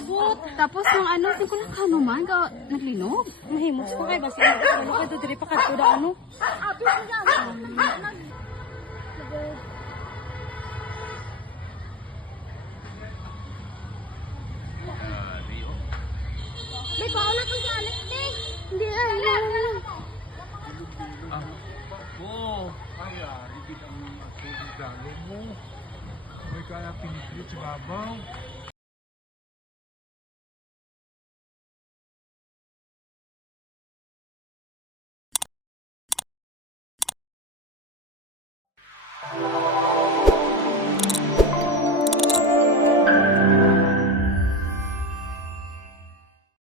abot. Tapos nung ano, di ko lang kano man, naglinog. Mahimos ko kay basi. Ano ka diri pa kadto da ano? May paula ko sa anak ni. Hindi ay. Oo. Ay, ribid ang dalo mo. May kaya piniplit sa babaw.